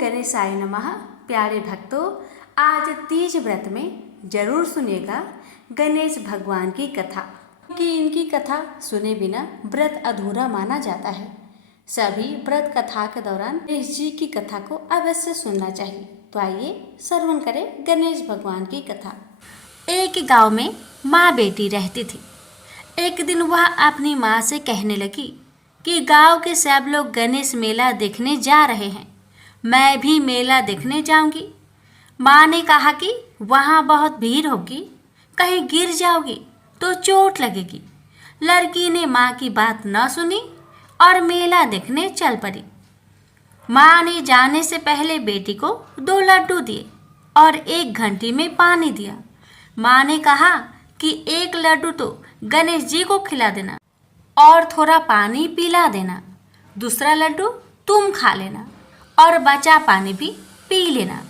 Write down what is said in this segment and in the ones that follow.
गणेशाय नमः। प्यारे भक्तों, आज तीज व्रत में जरूर सुनिएगा गणेश भगवान की कथा, क्योंकि इनकी कथा सुने बिना व्रत अधूरा माना जाता है। सभी व्रत कथा के दौरान गणेश जी की कथा को अवश्य सुनना चाहिए। तो आइए श्रवण करें गणेश भगवान की कथा। एक गांव में माँ बेटी रहती थी। एक दिन वह अपनी माँ से कहने लगी कि गांव के सब लोग गणेश मेला देखने जा रहे हैं, मैं भी मेला देखने जाऊंगी। माँ ने कहा कि वहाँ बहुत भीड़ होगी, कहीं गिर जाओगी तो चोट लगेगी। लड़की ने माँ की बात न सुनी और मेला देखने चल पड़ी। माँ ने जाने से पहले बेटी को 2 लड्डू दिए और 1 घंटी में पानी दिया। माँ ने कहा कि 1 लड्डू तो गणेश जी को खिला देना और थोड़ा पानी पिला देना, दूसरा लड्डू तुम खा लेना और बचा पानी भी पी लेना।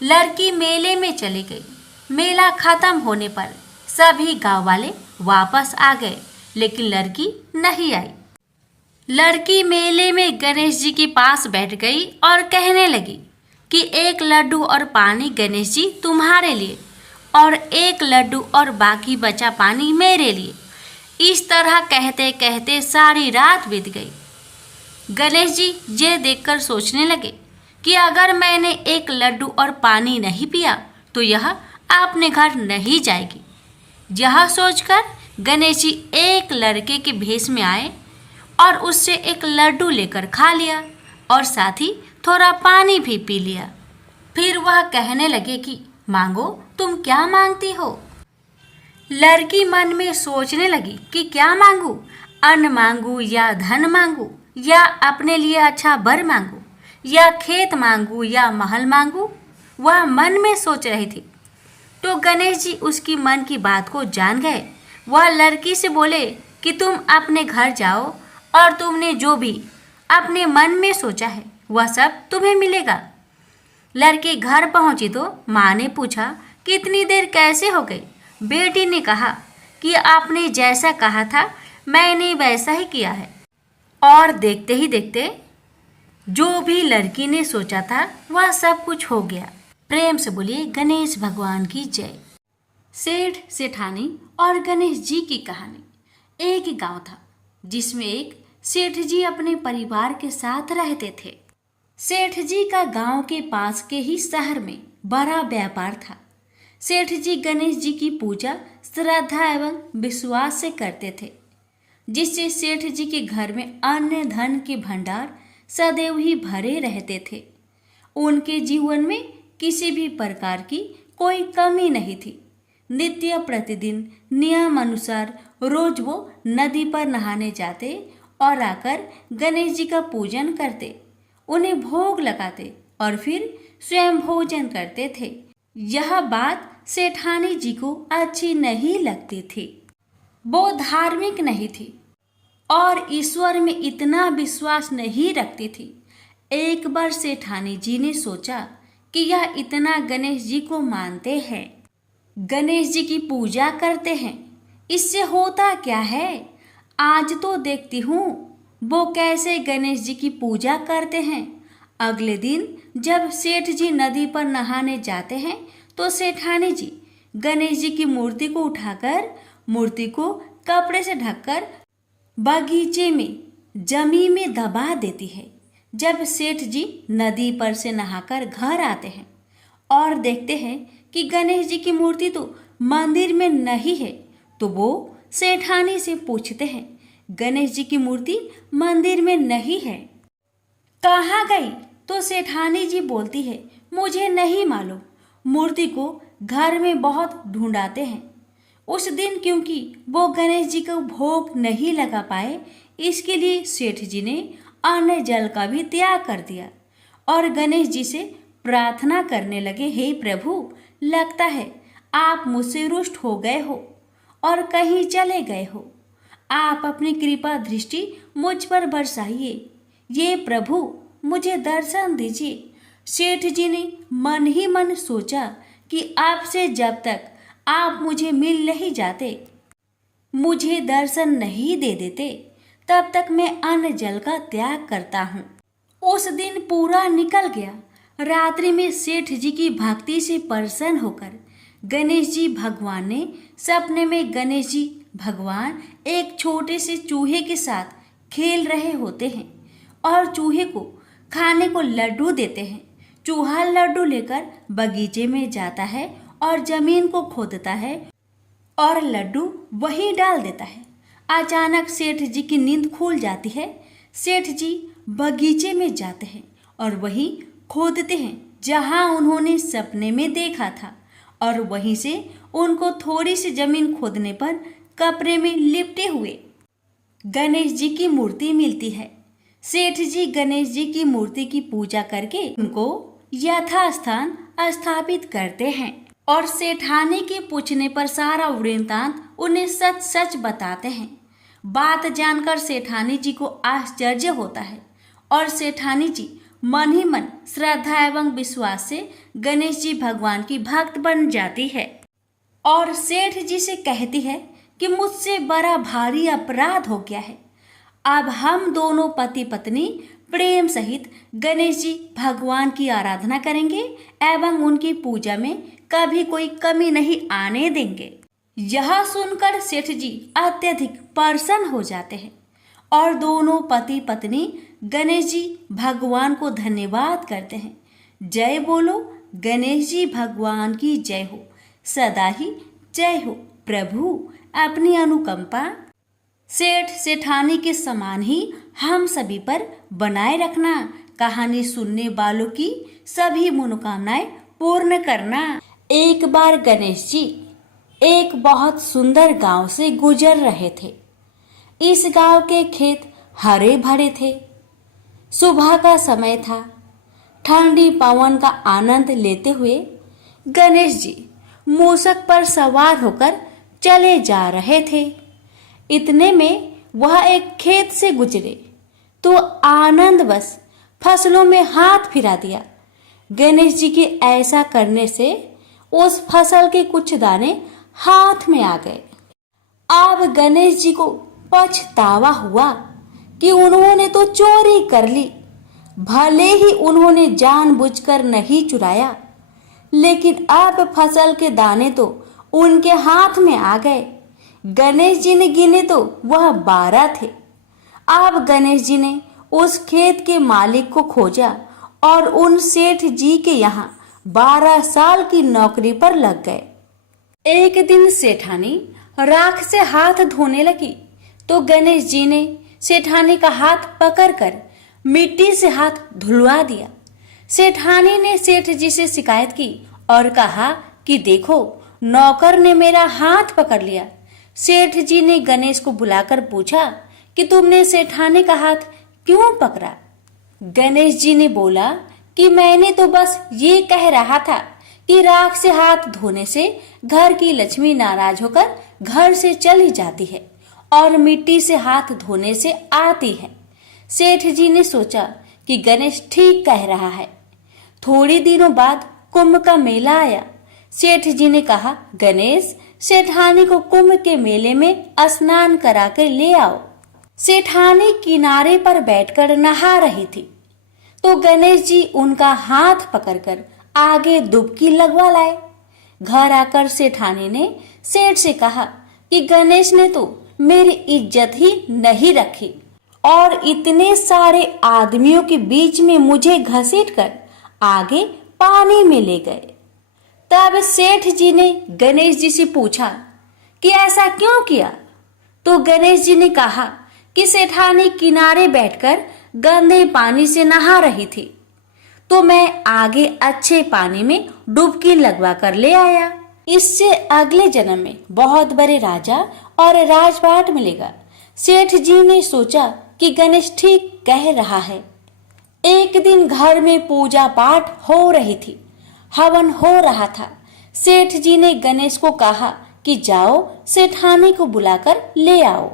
लड़की मेले में चली गई। मेला खत्म होने पर सभी गांव वाले वापस आ गए, लेकिन लड़की नहीं आई। लड़की मेले में गणेश जी के पास बैठ गई और कहने लगी कि 1 लड्डू और पानी गणेश जी तुम्हारे लिए और 1 लड्डू और बाकी बचा पानी मेरे लिए। इस तरह कहते कहते सारी रात बीत गई। गणेश जी ये देखकर सोचने लगे कि अगर मैंने 1 लड्डू और पानी नहीं पिया तो यह अपने घर नहीं जाएगी। यह सोचकर गणेश जी एक लड़के के भेष में आए और उससे 1 लड्डू लेकर खा लिया और साथ ही थोड़ा पानी भी पी लिया। फिर वह कहने लगे कि मांगो, तुम क्या मांगती हो। लड़की मन में सोचने लगी कि क्या मांगू, अन्न मांगू या धन मांगू या अपने लिए अच्छा वर मांगू या खेत मांगू या महल मांगू। वह मन में सोच रही थी तो गणेश जी उसकी मन की बात को जान गए। वह लड़की से बोले कि तुम अपने घर जाओ और तुमने जो भी अपने मन में सोचा है वह सब तुम्हें मिलेगा। लड़की घर पहुंची तो माँ ने पूछा कि इतनी देर कैसे हो गई। बेटी ने कहा कि आपने जैसा कहा था मैंने वैसा ही किया है। और देखते ही देखते जो भी लड़की ने सोचा था वह सब कुछ हो गया। प्रेम से बोलिए गणेश भगवान की जय। सेठ सेठानी और गणेश जी की कहानी। एक गांव था जिसमें एक सेठ जी अपने परिवार के साथ रहते थे। सेठ जी का गांव के पास के ही शहर में बड़ा व्यापार था। सेठ जी गणेश जी की पूजा श्रद्धा एवं विश्वास से करते थे, जिससे सेठ जी के घर में अन्न धन के भंडार सदैव ही भरे रहते थे। उनके जीवन में किसी भी प्रकार की कोई कमी नहीं थी। नित्य प्रतिदिन नियम अनुसार रोज वो नदी पर नहाने जाते और आकर गणेश जी का पूजन करते, उन्हें भोग लगाते और फिर स्वयं भोजन करते थे। यह बात सेठानी जी को अच्छी नहीं लगती थी। वो धार्मिक नहीं थी और ईश्वर में इतना विश्वास नहीं रखती थी। एक बार सेठानी जी ने सोचा कि यह इतना गणेश जी को मानते हैं, गणेश जी की पूजा करते हैं, इससे होता क्या है। आज तो देखती हूँ वो कैसे गणेश जी की पूजा करते हैं। अगले दिन जब सेठ जी नदी पर नहाने जाते हैं तो सेठानी जी गणेश जी की मूर्ति को उठाकर मूर्ति को कपड़े से ढककर बगीचे में जमीन में दबा देती है। जब सेठ जी नदी पर से नहाकर घर आते हैं और देखते हैं कि गणेश जी की मूर्ति तो मंदिर में नहीं है, तो वो सेठानी से पूछते हैं, गणेश जी की मूर्ति मंदिर में नहीं है, कहाँ गई। तो सेठानी जी बोलती है, मुझे नहीं मालूम, मूर्ति को घर में बहुत ढूंढाते हैं। उस दिन क्योंकि वो गणेश जी को भोग नहीं लगा पाए, इसके लिए सेठ जी ने अन्न जल का भी त्याग कर दिया और गणेश जी से प्रार्थना करने लगे, हे प्रभु, लगता है आप मुझसे रुष्ट हो गए हो और कहीं चले गए हो। आप अपनी कृपा दृष्टि मुझ पर बरसाइए। ये प्रभु, मुझे दर्शन दीजिए। सेठ जी ने मन ही मन सोचा कि आपसे जब तक आप मुझे मिल नहीं जाते, मुझे दर्शन नहीं दे देते, तब तक मैं अन्न जल का त्याग करता हूँ। उस दिन पूरा निकल गया। रात्रि में सेठ जी की भक्ति से प्रसन्न होकर गणेश जी भगवान ने सपने में गणेश जी भगवान एक छोटे से चूहे के साथ खेल रहे होते हैं और चूहे को खाने को लड्डू देते हैं। चूहा लड्डू लेकर बगीचे में जाता है और जमीन को खोदता है और लड्डू वहीं डाल देता है। अचानक सेठ जी की नींद खुल जाती है। सेठ जी बगीचे में जाते हैं और वहीं खोदते हैं जहां उन्होंने सपने में देखा था, और वहीं से उनको थोड़ी सी जमीन खोदने पर कपड़े में लिपटे हुए गणेश जी की मूर्ति मिलती है। सेठ जी गणेश जी की मूर्ति की पूजा करके उनको यथास्थान स्थापित करते हैं और सेठानी के पूछने पर सारा वृत्तांत उन्हें सच सच बताते हैं। बात जानकर सेठानी जी को आश्चर्य होता है और सेठानी जी मन ही मन श्रद्धा एवं विश्वास से गणेश जी भगवान की भक्त बन जाती है और सेठ जी से कहती है कि मुझसे बड़ा भारी अपराध हो गया है। अब हम दोनों पति पत्नी प्रेम सहित गणेश जी भगवान की आराधना करेंगे एवं उनकी पूजा में कभी कोई कमी नहीं आने देंगे। यह सुनकर सेठ जी अत्यधिक प्रसन्न हो जाते हैं और दोनों पति पत्नी गणेश जी भगवान को धन्यवाद करते हैं। जय बोलो गणेश जी भगवान की जय हो, सदा ही जय हो प्रभु, अपनी अनुकंपा सेठ सेठानी के समान ही हम सभी पर बनाए रखना। कहानी सुनने वालों की सभी मनोकामनाएं पूर्ण करना। एक बार गणेश जी एक बहुत सुंदर गांव से गुजर रहे थे। इस गांव के खेत हरे भरे थे। सुबह का समय था। ठंडी पवन का आनंद लेते हुए गणेश जी मूषक पर सवार होकर चले जा रहे थे। इतने में वह एक खेत से गुजरे तो आनंदवश फसलों में हाथ फिरा दिया। गणेश जी के ऐसा करने से उस फसल के कुछ दाने हाथ में आ गए। अब गणेश जी को पछतावा हुआ कि उन्होंने तो चोरी कर ली। भले ही उन्होंने जानबूझकर नहीं चुराया, लेकिन अब फसल के दाने तो उनके हाथ में आ गए। गणेश जी ने गिने तो वह 12 थे। अब गणेश जी ने उस खेत के मालिक को खोजा और उन सेठ जी के यहाँ 12 साल की नौकरी पर लग गए। एक दिन सेठानी राख से हाथ धोने लगी तो गणेश जी ने सेठानी का हाथ पकड़कर मिट्टी से हाथ धुलवा दिया। सेठानी ने सेठ जी से शिकायत की और कहा कि देखो, नौकर ने मेरा हाथ पकड़ लिया। सेठ जी ने गणेश को बुलाकर पूछा कि तुमने सेठानी का हाथ क्यों पकड़ा? गणेश जी ने बोला कि मैंने तो बस ये कह रहा था कि राख से हाथ धोने से घर की लक्ष्मी नाराज होकर घर से चली जाती है और मिट्टी से हाथ धोने से आती है। सेठ जी ने सोचा कि गणेश ठीक कह रहा है। थोड़ी दिनों बाद कुंभ का मेला आया। सेठ जी ने कहा, गणेश, सेठानी को कुंभ के मेले में स्नान करा कर ले आओ। सेठानी किनारे पर बैठकर नहा रही थी तो गणेश जी उनका हाथ पकड़कर आगे डुबकी लगवा लाए। घर आकर सेठानी ने सेठ से कहा कि गणेश ने तो मेरी इज्जत ही नहीं रखी और इतने सारे आदमियों के बीच में मुझे घसीटकर आगे पानी में ले गए। तब सेठ जी ने गणेश जी से पूछा कि ऐसा क्यों किया? तो गणेश जी ने कहा कि सेठानी किनारे बैठकर गंदे पानी से नहा रही थी तो मैं आगे अच्छे पानी में डुबकी लगवा कर ले आया। इससे अगले जन्म में बहुत बड़े राजा और राजपाट मिलेगा। सेठ जी ने सोचा कि गणेश ठीक कह रहा है। एक दिन घर में पूजा पाठ हो रही थी, हवन हो रहा था। सेठ जी ने गणेश को कहा कि जाओ सेठानी को बुलाकर ले आओ।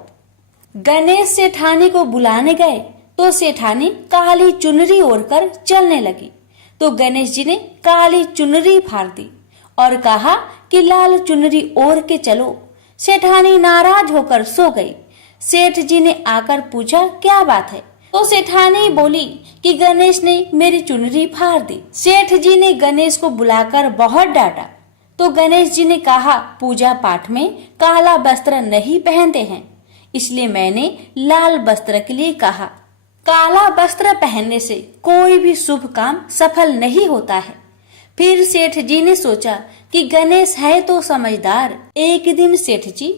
गणेश सेठानी को बुलाने गए तो सेठानी काली चुनरी ओढ़कर चलने लगी तो गणेश जी ने काली चुनरी फाड़ दी और कहा कि लाल चुनरी ओढ़ के चलो। सेठानी नाराज होकर सो गई। सेठ जी ने आकर पूछा क्या बात है? तो सेठानी बोली कि गणेश ने मेरी चुनरी फाड़ दी। सेठ जी ने गणेश को बुलाकर बहुत डांटा। तो गणेश जी ने कहा, पूजा पाठ में काला वस्त्र नहीं पहनते हैं, इसलिए मैंने लाल वस्त्र के लिए कहा। काला वस्त्र पहनने से कोई भी शुभ काम सफल नहीं होता है। फिर सेठ जी ने सोचा कि गणेश है तो समझदार। एक दिन सेठ जी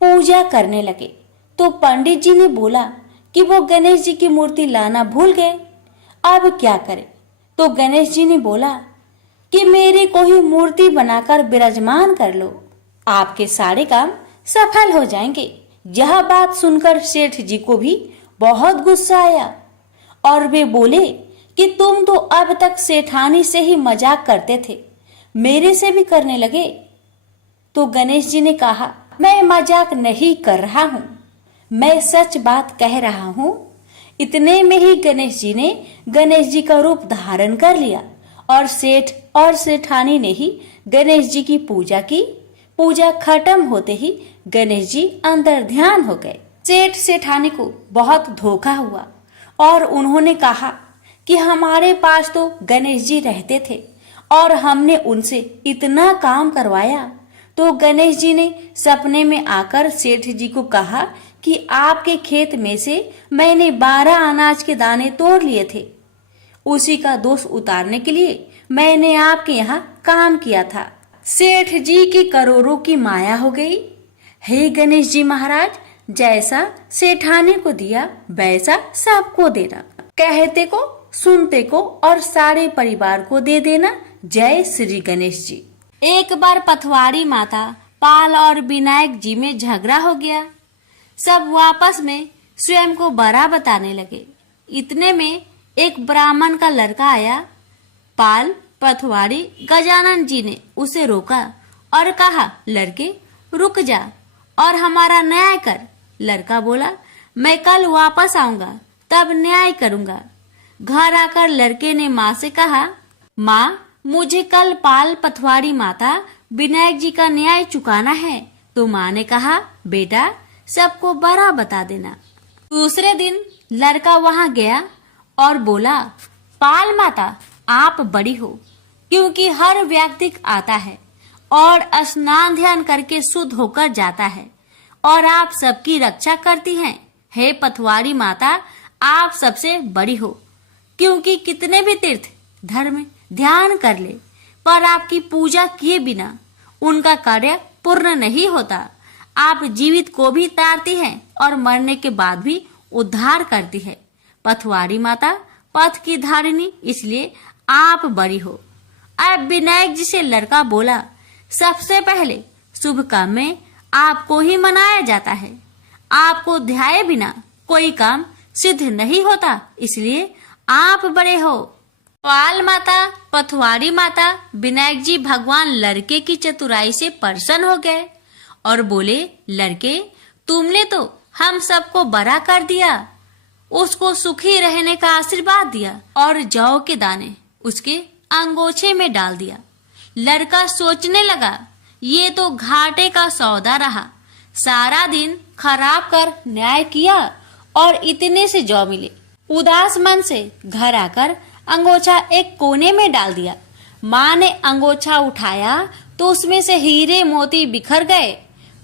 पूजा करने लगे तो पंडित जी ने बोला कि वो गणेश जी की मूर्ति लाना भूल गए, अब क्या करें। तो गणेश जी ने बोला कि मेरी को ही मूर्ति बनाकर विराजमान कर लो, आपके सारे काम सफल हो जाएंगे। यह बात सुनकर सेठ जी को भी बहुत गुस्सा आया और वे बोले कि तुम तो अब तक सेठानी से ही मजाक करते थे, मेरे से भी करने लगे। तो गणेश जी ने कहा, मैं मजाक नहीं कर रहा हूँ, मैं सच बात कह रहा हूँ। इतने में ही गणेश जी ने गणेश जी का रूप धारण कर लिया और सेठ और सेठानी ने ही गणेश जी की पूजा की। पूजा खत्म होते ही गणेश जी अंदर ध्यान हो गए। सेठ सेठानी को बहुत धोखा हुआ और उन्होंने कहा कि हमारे पास तो गणेश जी रहते थे और हमने उनसे इतना काम करवाया। तो गणेश जी ने सपने में आकर सेठ जी को कहा कि आपके खेत में से मैंने 12 अनाज के दाने तोड़ लिए थे, उसी का दोष उतारने के लिए मैंने आपके यहाँ काम किया था। सेठ जी की करोड़ों की माया हो गई। हे गणेश जी महाराज, जैसा सेठानी को दिया वैसा सबको देना, कहते को सुनते को और सारे परिवार को दे देना। जय श्री गणेश जी। एक बार पथवारी माता पाल और विनायक जी में झगड़ा हो गया। सब आपस में स्वयं को बड़ा बताने लगे। इतने में एक ब्राह्मण का लड़का आया। पाल, पथवारी, गजानन जी ने उसे रोका और कहा, लड़के रुक जा और हमारा न्याय कर। लड़का बोला, मैं कल वापस आऊंगा तब न्याय करूंगा। घर आकर लड़के ने माँ से कहा, माँ मुझे कल पाल, पथवारी माता, विनायक जी का न्याय चुकाना है। तो माँ ने कहा, बेटा सबको बड़ा बता देना। दूसरे दिन लड़का वहां गया और बोला, पाल माता आप बड़ी हो, क्योंकि हर व्यक्ति आता है और स्नान ध्यान करके शुद्ध होकर जाता है और आप सबकी रक्षा करती हैं। हे पथवारी माता आप सबसे बड़ी हो, क्योंकि कितने भी तीर्थ धर्म ध्यान कर ले पर आपकी पूजा किए बिना उनका कार्य पूर्ण नहीं होता। आप जीवित को भी तारती हैं और मरने के बाद भी उद्धार करती है। पथवारी माता पथ की धारिणी, इसलिए आप बड़ी हो। अब विनायक जी से लड़का बोला, सबसे पहले शुभ काम में आपको ही मनाया जाता है। आपको ध्याये बिना कोई काम सिद्ध नहीं होता, इसलिए आप बड़े हो। पाल माता, पथवारी माता, विनायक जी भगवान लड़के की चतुराई से प्रसन्न हो गए और बोले, लड़के तुमने तो हम सबको बड़ा कर दिया, उसको सुखी रहने का आशीर्वाद दिया और जौ के दाने उसके अंगोछे में डाल दिया। लड़का सोचने लगा, ये तो घाटे का सौदा रहा। सारा दिन खराब कर न्याय किया और इतने से जौ मिले। उदास मन से घर आकर अंगोछा एक कोने में डाल दिया। माँ ने अंगोछा उठाया तो उसमें से हीरे मोती बिखर गए।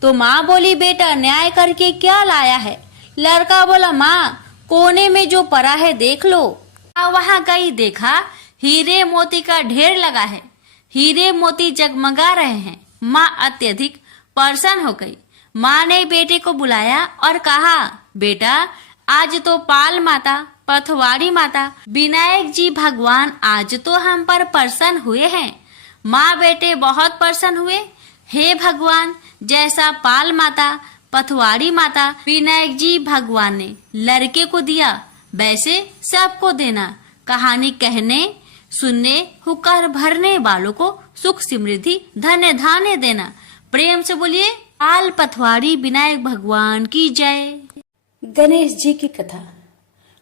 तो माँ बोली, बेटा न्याय करके क्या लाया है? लड़का बोला, माँ कोने में जो पड़ा है देख लो। वहाँ गई, देखा हीरे मोती का ढेर लगा है, हीरे मोती जगमगा रहे हैं। माँ अत्यधिक प्रसन्न हो गई। माँ ने बेटे को बुलाया और कहा, बेटा आज तो पाल माता, पथवारी माता, विनायक जी भगवान आज तो हम पर प्रसन्न हुए हैं। माँ बेटे बहुत प्रसन्न हुए। हे भगवान, जैसा पाल माता, पथवारी माता, विनायक जी भगवान ने लड़के को दिया वैसे सबको देना। कहानी कहने सुनने हुक्कर भरने वालों को सुख समृद्धि धन्य धान्य देना। प्रेम से बोलिए पाल पथवारी विनायक भगवान की जय। गणेश जी की कथा।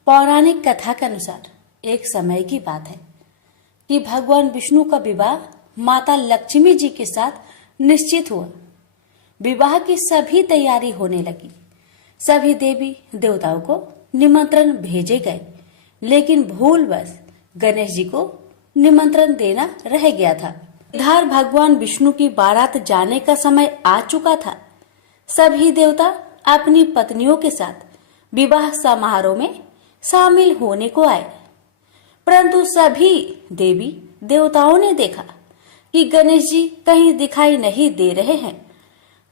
पौराणिक कथा के अनुसार एक समय की बात है कि भगवान विष्णु का विवाह माता लक्ष्मी जी के साथ निश्चित हुआ। विवाह की सभी तैयारी होने लगी। सभी देवी देवताओं को निमंत्रण भेजे गए, लेकिन भूलवश गणेश जी को निमंत्रण देना रह गया था। इधर भगवान विष्णु की बारात जाने का समय आ चुका था। सभी देवता अपनी पत्नियों के साथ विवाह समारोह में शामिल होने को आए, परंतु सभी देवी देवताओं ने देखा कि गणेश जी कहीं दिखाई नहीं दे रहे हैं।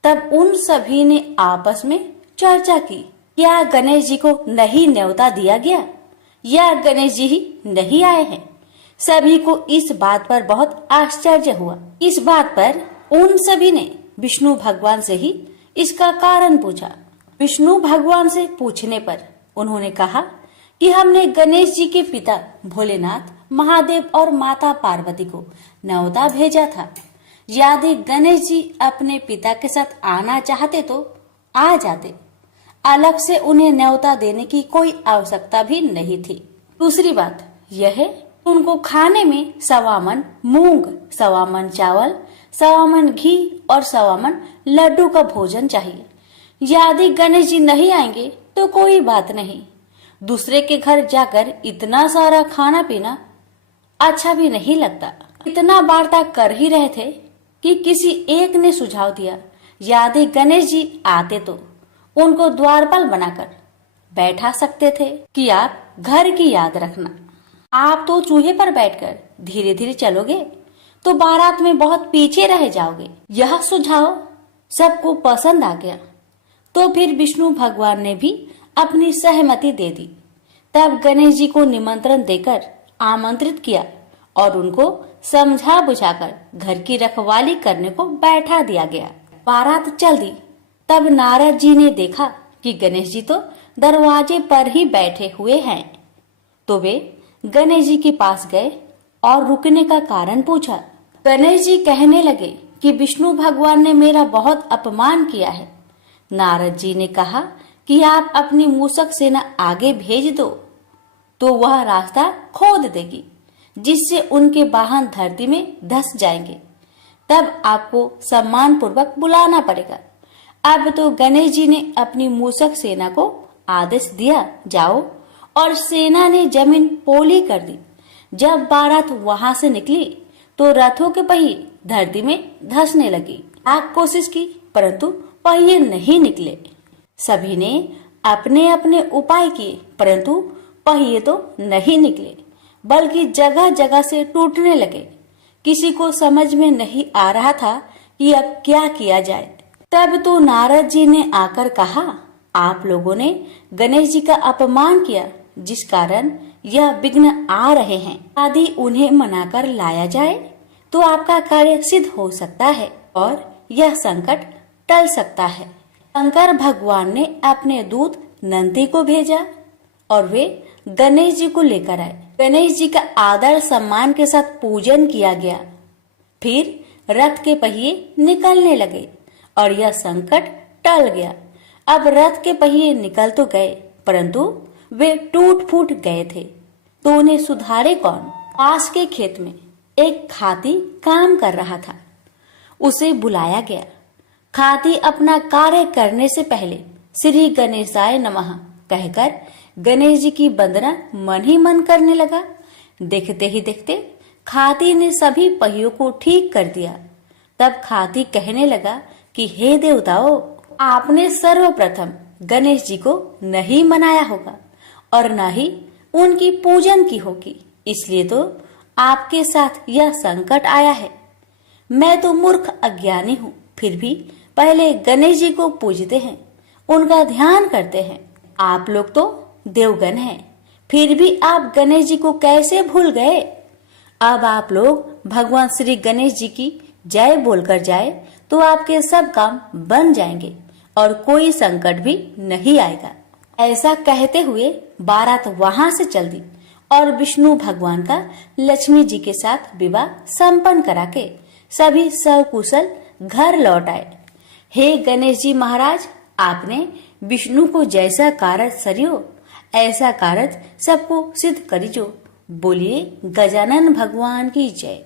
तब उन सभी ने आपस में चर्चा की, क्या गणेश जी को नहीं न्योता दिया गया या गणेश जी ही नहीं आए हैं। सभी को इस बात पर बहुत आश्चर्य हुआ। इस बात पर उन सभी ने विष्णु भगवान से ही इसका कारण पूछा। विष्णु भगवान से पूछने पर उन्होंने कहा कि हमने गणेश जी के पिता भोलेनाथ, महादेव और माता पार्वती को न्योता भेजा था। यदि गणेश जी अपने पिता के साथ आना चाहते तो आ जाते, अलग से उन्हें न्योता देने की कोई आवश्यकता भी नहीं थी। दूसरी बात यह है, उनको खाने में 1.25 मन मूंग, 1.25 मन चावल, 1.25 मन घी और 1.25 मन लड्डू का भोजन चाहिए। यदि गणेश जी नहीं आएंगे तो कोई बात नहीं, दूसरे के घर जाकर इतना सारा खाना पीना अच्छा भी नहीं लगता। इतना वार्ता कर ही रहे थे कि किसी एक ने सुझाव दिया, यदि गणेश जी आते तो उनको द्वारपाल बनाकर बैठा सकते थे कि आप घर की याद रखना। आप तो चूहे पर बैठकर धीरे धीरे चलोगे तो बारात में बहुत पीछे रह जाओगे। यह सुझाव सबको पसंद आ गया, तो फिर विष्णु भगवान ने भी अपनी सहमति दे दी। तब गणेश जी को निमंत्रण देकर आमंत्रित किया और उनको समझा बुझाकर घर की रखवाली करने को बैठा दिया गया। बारात चल दी। तब नारद जी ने देखा कि गणेश जी तो दरवाजे पर ही बैठे हुए हैं, तो वे गणेश जी के पास गए और रुकने का कारण पूछा। गणेश जी कहने लगे कि विष्णु भगवान ने मेरा बहुत अपमान किया है। नारद जी ने कहा कि आप अपनी मूषक सेना आगे भेज दो तो वह रास्ता खोद देगी, जिससे उनके वाहन धरती में धंस जाएंगे। तब आपको सम्मान पूर्वक बुलाना पड़ेगा। अब तो गणेश जी ने अपनी मूषक सेना को आदेश दिया, जाओ, और सेना ने जमीन पोली कर दी। जब बारात वहां से निकली तो रथों के पहिए धरती में धंसने लगी। आप कोशिश की परंतु पहिए नहीं निकले। सभी ने अपने अपने उपाय किए परंतु पहिए तो नहीं निकले, बल्कि जगह जगह से टूटने लगे। किसी को समझ में नहीं आ रहा था कि अब क्या किया जाए। तब तो नारद जी ने आकर कहा, आप लोगों ने गणेश जी का अपमान किया, जिस कारण यह विघ्न आ रहे हैं। यदि उन्हें मनाकर लाया जाए तो आपका कार्य सिद्ध हो सकता है और यह संकट टल सकता है। शंकर भगवान ने अपने दूत नंदी को भेजा और वे गणेश जी को लेकर आए। गणेश जी का आदर सम्मान के साथ पूजन किया गया। फिर रथ के पहिए निकलने लगे और यह संकट टल गया। अब रथ के पहिए निकल तो गए परंतु वे टूट फूट गए थे, तो उन्हें सुधारे कौन। पास के खेत में एक खाती काम कर रहा था। उसे बुलाया गया। खाती अपना कार्य करने से पहले श्री गणेशाय नमः कहकर गणेश जी की वंदना मन ही मन करने लगा। देखते ही देखते खाती ने सभी पहियों को ठीक कर दिया। तब खाती कहने लगा कि हे देवताओं, आपने सर्वप्रथम गणेश जी को नहीं मनाया होगा और न ही उनकी पूजन की होगी, इसलिए तो आपके साथ यह संकट आया है। मैं तो मूर्ख अज्ञानी हूँ, फिर भी पहले गणेश जी को पूजते हैं, उनका ध्यान करते हैं। आप लोग तो देवगण हैं, फिर भी आप गणेश जी को कैसे भूल गए। अब आप लोग भगवान श्री गणेश जी की जय बोलकर जाए तो आपके सब काम बन जाएंगे और कोई संकट भी नहीं आएगा। ऐसा कहते हुए बारात वहां से चल दी और विष्णु भगवान का लक्ष्मी जी के साथ विवाह संपन्न करा के सभी सकुशल घर लौट आए। हे गणेश जी महाराज, आपने विष्णु को जैसा कारज सरियो ऐसा कारज सबको सिद्ध करिजो। बोलिए गजानन भगवान की जय।